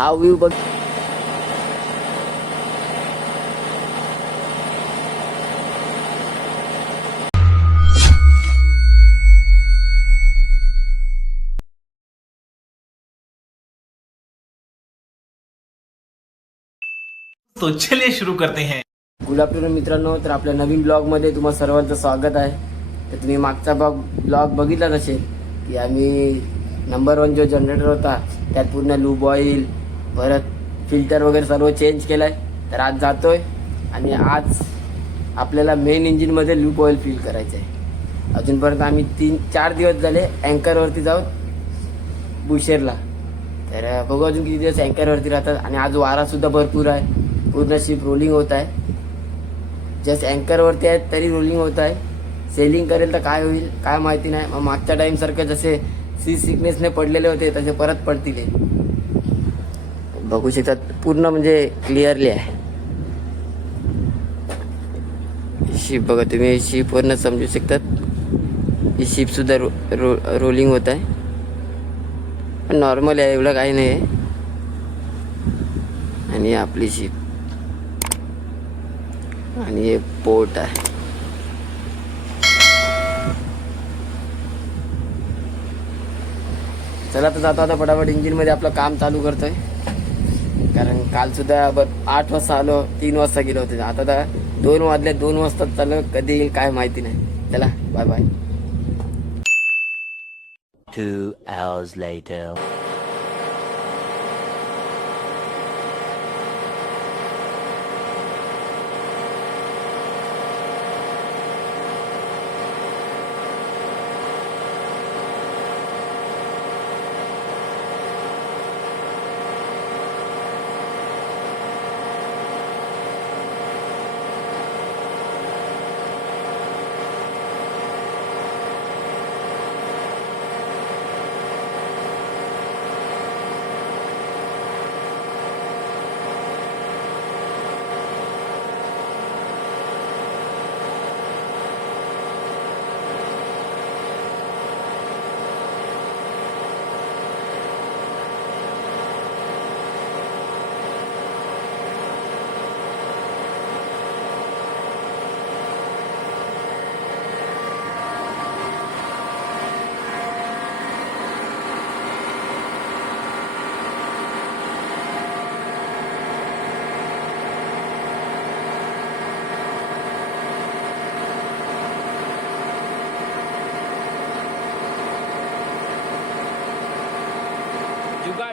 हा व्ह्यू बघ. तो चलिए शुरू करते हैं। गुड आफ्टरनून मित्रांनो तर आपल्या नवीन ब्लॉगमध्ये तुम्हा सर्वांचं स्वागत आहे. तर तुम्ही मागचा ब्लॉग ब्लॉग बघितलाच असेल की आम्ही नंबर वन जो जनरेटर होता त्यात पूर्ण लूब ऑइल परत फिल्टर वगैरे सर्व चेंज केलं आहे तर आज जातोय आणि आज आपल्याला मेन इंजिनमध्ये लूप ऑइल फिल करायचं आहे. अजूनपर्यंत आम्ही तीन चार दिवस झाले अँकरवरती जाऊन बुशेरला. तर बघू अजून किती दिवस अँकरवरती राहतात. आणि आज वारासुद्धा भरपूर आहे. पूर्ण शिप रोलिंग होत आहे. जस्ट अँकरवरती आहेत तरी रोलिंग होत आहे. सेलिंग करेल तर काय होईल काय माहिती नाही. मग मागच्या टाईमसारखं जसे सी सिकनेसने पडलेले होते तसे परत पडतील बघू शकतात पूर्ण म्हणजे क्लिअरली आहे. शिप बघा तुम्ही शिप समजू शकतात. ही शिप सुद्धा रो, रो रोलिंग होत आहे. पण नॉर्मल आहे एवढं काही नाही आहे. आणि आपली शिप आणि हे पोट आहे. चला तर जातो आता फटाफट इंजिनमध्ये आपलं काम चालू करतोय. कारण काल सुद्धा ब आठ वाजता आलो तीन वाजता गेलो होते. आता तर दोन वाजले दोन वाजता चालू कधी येईल काय माहिती नाही. चला बाय बाय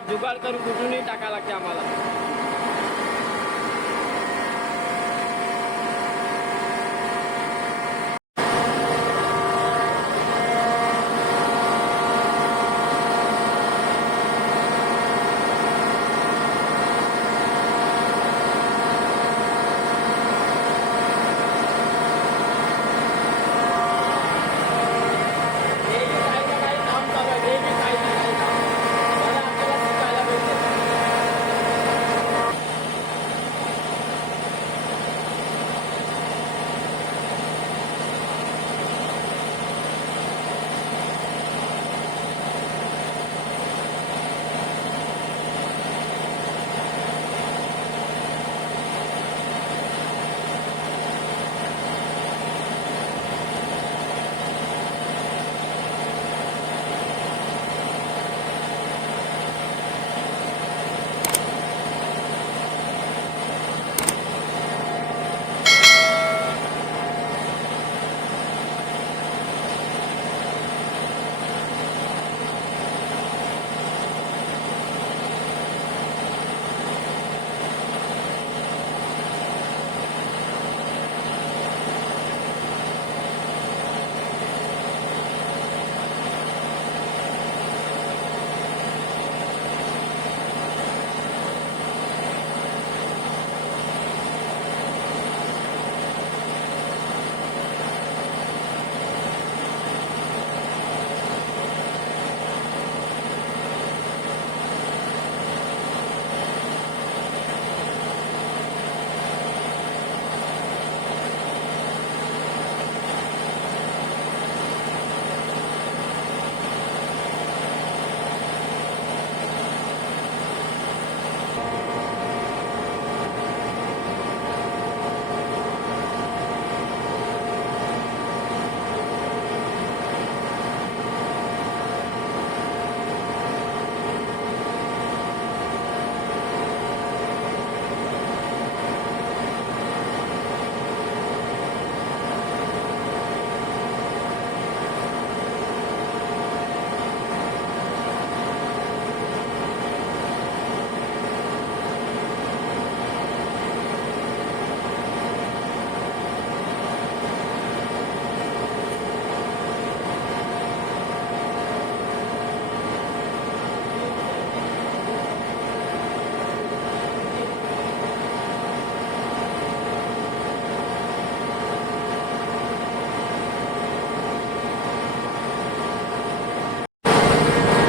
जुगाड करून कुठूनही टाका लागते आम्हाला.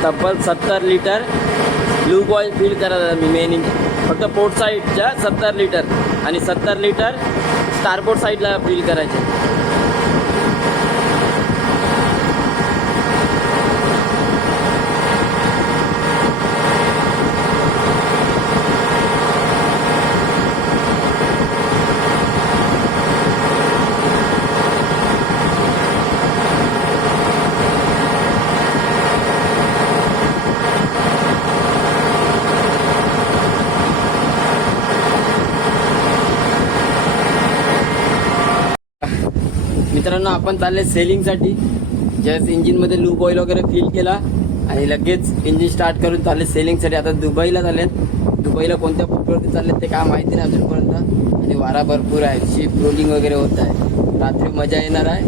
तब्बल सत्तर लिटर ब्लू ऑइल फील करायला मी मेन फक्त पोर्ट साईडच्या सत्तर लिटर आणि सत्तर लिटर स्टारपोर्ट साईडला फील करायचे. मित्रांनो आपण चालले सेलिंगसाठी. जस्ट इंजिनमध्ये लूप ऑइल वगैरे फिल केला आणि लगेच इंजिन स्टार्ट करून चालले सेलिंगसाठी. आता दुबईला चाललेत. दुबईला कोणत्या पोर्टवरती चाललेत ते काय माहिती नाही अजूनपर्यंत. आणि वारा भरपूर आहे. शिप रोलिंग वगैरे होत आहे. रात्री मजा येणार आहे.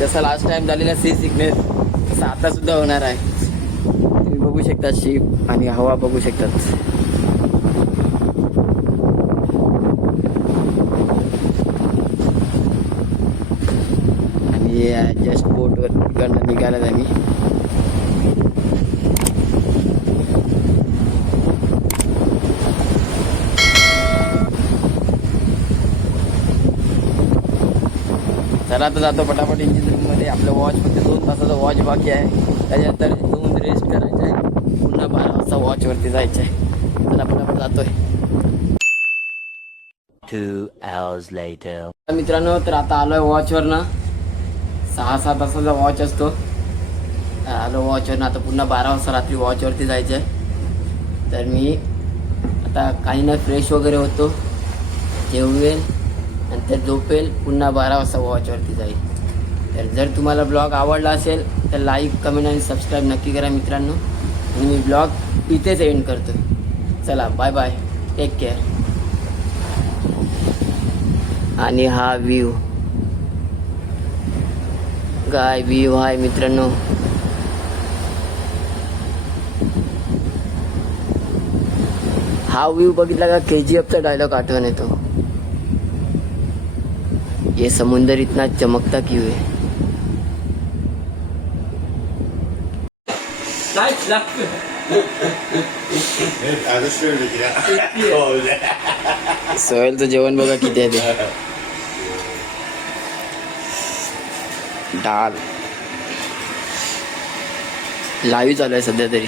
जसं लास्ट टाइम झालेला सी सिग्नेस तसं आता सुद्धा होणार आहे. तुम्ही बघू शकता शिप आणि हवा बघू शकतात आणि जस्ट बोटवर निघायला आम्ही चला आता जातो पटापट इंजिन रूममध्ये आपलं वॉच फक्त दोन तासाचा वॉच बाकी आहे. त्याच्यानंतर दोन रेस्ट करायचं आहे. पुन्हा बारा वाजता वॉचवरती जायचं आहे. चला पटापट जातोय. Two hours later. मित्रांनो तर आता आलोय वॉचवरनं सहा सात तासाचा वॉच असतो. आलो वॉचवर आता पुन्हा बारा वाजता रात्री वॉचवरती जायचं आहे तर मी आता काही नाही फ्रेश वगैरे होतो. जेवेल नंतर झोपेल पुन्हा बारा वाजता वॉचवरती जाईल. तर जर तुम्हाला ब्लॉग आवडला असेल तर लाईक कमेंट आणि सबस्क्राईब नक्की करा मित्रांनो. आणि मी ब्लॉग इथेच एंड करतो. चला बाय बाय. Take care. आणि हा व्ह्यू. काय व्ह्यू आहे मित्रांनो. हा व्ह्यू बघितला का के जी एफचा डायलॉग आठवण येतो. ये समुंदर इतना चमकता क्यों है. सोहेलचं जेवण बघा किती आहे ते. डाळ लाईव्ह चालू आहे सध्या तरी.